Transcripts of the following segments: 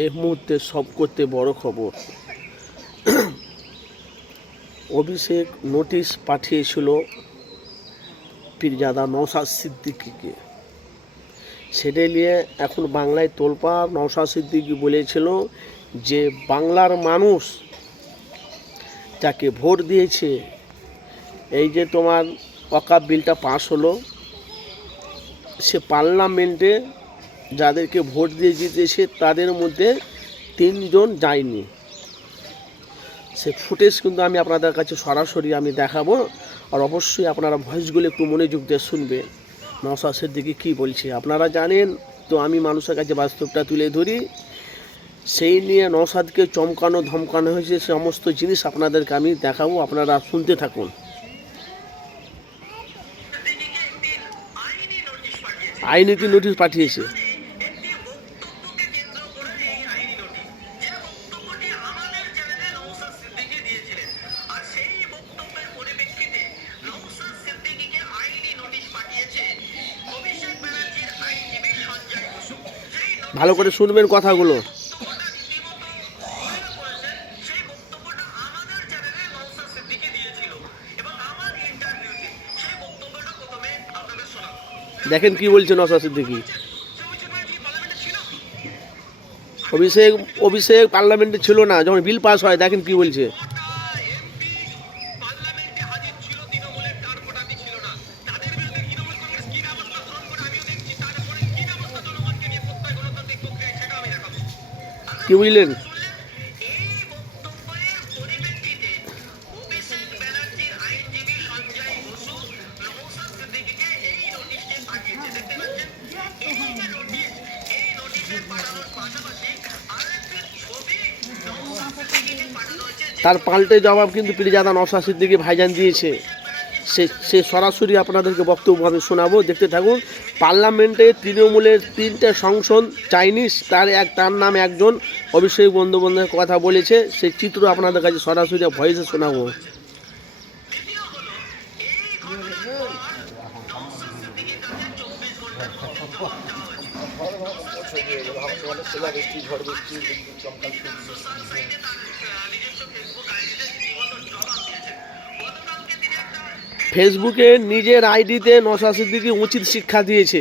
এই মুহূর্তে সব করতে বড় খবর। অভিষেক নোটিশ পাঠিয়েছিল পীরজাদা নৌসাদ সিদ্দিকিকে। সেটা নিয়ে এখন বাংলায় তোলপা নৌসাদ সিদ্দিকি বলেছিল যে, বাংলার মানুষ যাকে ভোট দিয়েছে, এই যে তোমার ওয়াকাপ বিলটা পাস হলো, সে পার্লামেন্টে যাদেরকে ভোট দিয়ে জিতেছে তাদের মধ্যে তিনজন যায়নি। সে ফুটেজ কিন্তু আমি আপনাদের কাছে সরাসরি আমি দেখাবো আর অবশ্যই আপনারা ভয়েসগুলো একটু মনোযোগ দিয়ে শুনবেন নওশাদ সিদ্দিকি কী বলছে? আপনারা জানেন তো আমি মানুষের কাছে বাস্তবটা তুলে ধরি। সেই নিয়ে নওশাদকে চমকানো ধমকানো হয়েছে সমস্ত জিনিস আপনাদেরকে আমি দেখাবো। আপনারা শুনতে থাকুন। আইনীতি নোটিশ পাঠিয়েছে। ভালো করে শুনবেন কথাগুলো। দেখেন কি বলছেন নশা সিদ্দিকি। অভিষেক অভিষেক পার্লামেন্টে ছিল না, যখন বিল পাস হয়, দেখেন কি বলছে। কি বুঝলেন? তার পাল্টে জবাব কিন্তু পীরজাদা নশা সিদ্দিকি ভাইজান দিয়েছে। সে সে সরাসরি আপনাদেরকে বক্তব্য আমি শোনাবো। দেখতে থাকুন, পার্লামেন্টে তৃণমূলের তিনটে সংসদ, চাইনিজ, তার এক, তার নাম একজন, অভিষেক বন্দ্যোপাধ্যায়ের কথা বলেছে। সেই চিত্র আপনাদের কাছে সরাসরি ভয়েসে শোনাবো। ফেসবুকে নিজের আইডিতে নশা সিদ্দিকি উচিত শিক্ষা দিয়েছে।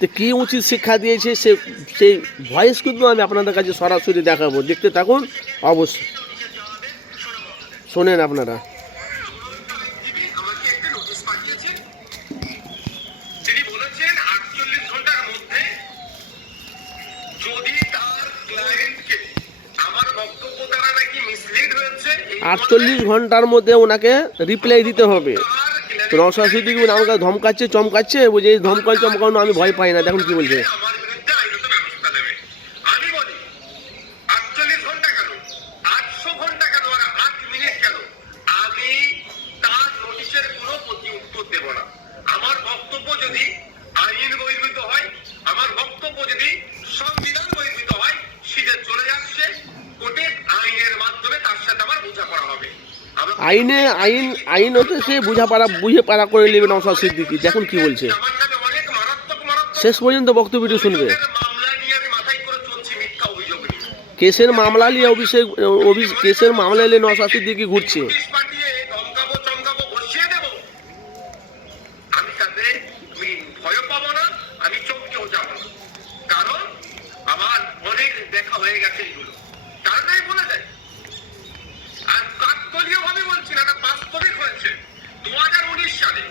তো কী উচিত শিক্ষা দিয়েছে সে সেই ভয়েস কিন্তু আমি আপনাদের কাছে সরাসরি দেখাবো। দেখতে থাকুন অবশ্যই। শোনেন আপনারা। আটচল্লিশ ঘণ্টার মধ্যে ওনাকে রিপ্লাই দিতে হবে। তার দিকে আমাকে ধমকাচ্ছে, চমকাচ্ছে, বলছে, এই ধমকাল চমকানো আমি ভয় পাই না, দেখুন কি বলছে আমার বিরুদ্ধে আইনত ব্যবস্থা নেবে আমি বলি আটচল্লিশ ঘণ্টা কেন আটশো ঘণ্টা কেন আর আট মিনিট কেন আমি তার নোটিশের কোনো প্রতি উত্তর দেব না আমার বক্তব্য যদি আইন বহির্ভূত হয় আমার বক্তব্য যদি সংবিধান বহির্ভূত হয় সিধে চলে যাচ্ছে কোর্টে আইনের মাধ্যমে তার সাথে আমার বোঝাপড়া হবে আমার আইনে, আইন আইন হতে সে বুঝাপাড়া বুঝে পাড়া করে নেবে নশা সিদ্দিকি। দেখুন কি বলছে। শেষ পর্যন্ত বক্তব্যটি শুনবে। কেসের মামলা নিয়ে অভিষেক কেসের মামলা নিয়ে নশা সিদ্দিকি ঘুরছে পুলিশ পাঠিয়ে ধমকাবো চমকাবো বসিয়ে দেব আমি তাতে আমি ভয় পাবো না আমি চমকেও যাব না কারণ আমার অনেক দেখা হয়ে গেছে এগুলো তার নাই বলে দেয় আর কাকতলীয় ভাবে বলছি না এটা বাস্তবিক হয়েছে দু হাজার উনিশ সালে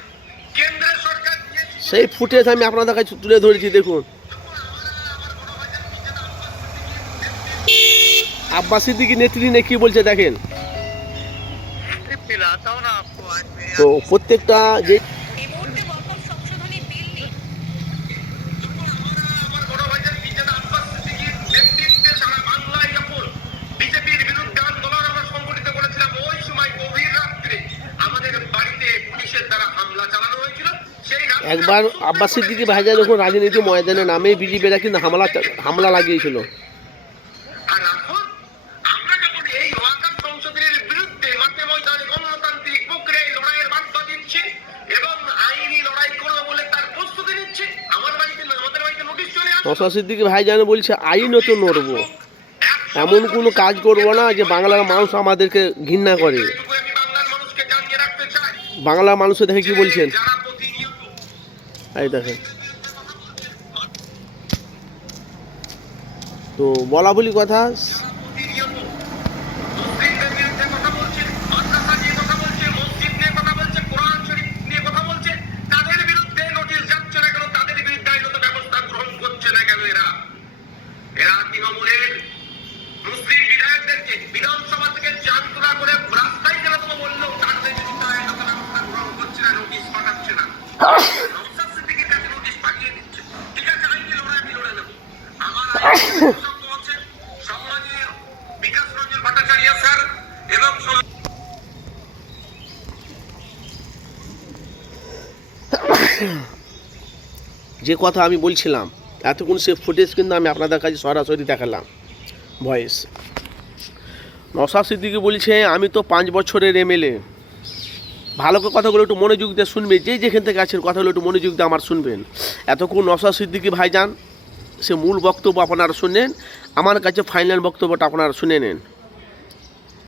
কেন্দ্রের সরকার দিয়েছে সেই ফুটেজ আমি আপনাদের কাছে তুলে ধরেছি দেখুন। আব্বাস সিদ্দিকি নেত্রী নে কি বলছে দেখেন? তো প্রত্যেকটা যে একবার আব্বাস সিদ্দিকি ভাইজা যখন রাজনীতি ময়দানে নামে বিজেপিরা কিন্তু হামলা হামলা লাগিয়েছিল। প্রক্রিয়ায় লড়াইয়ের বার্তা দিচ্ছি এবং আইনি সিদ্দিকি বলছে আইনত নড়বো। এমন কোনো কাজ করব না যে বাংলার মানুষ আমাদেরকে ঘৃণা করে। বাংলার মানুষের দেখে কি বলছেন? এই দেখেন। তো বলা বলি কথা প্রতিনিয়ত যে কথা আমি বলছিলাম, এতক্ষণ সে ফুটেজ কিন্তু আমি আপনাদের কাছে সরাসরি দেখালাম ভয়েস নশা সিদ্দিকি বলছে, আমি তো পাঁচ বছরের এমএলএ ভালো করে কথাগুলো একটু মনোযোগ দিয়ে শুনবে, যে যেখান থেকে আছেন, কথাগুলো একটু মনোযোগ দিয়ে আমার শুনবেন। এতক্ষণ নশা সিদ্দিকি ভাইজান সে মূল বক্তব্য আপনারা শুনেন। আমার কাছে ফাইনাল বক্তব্যটা আপনারা শুনে নেন।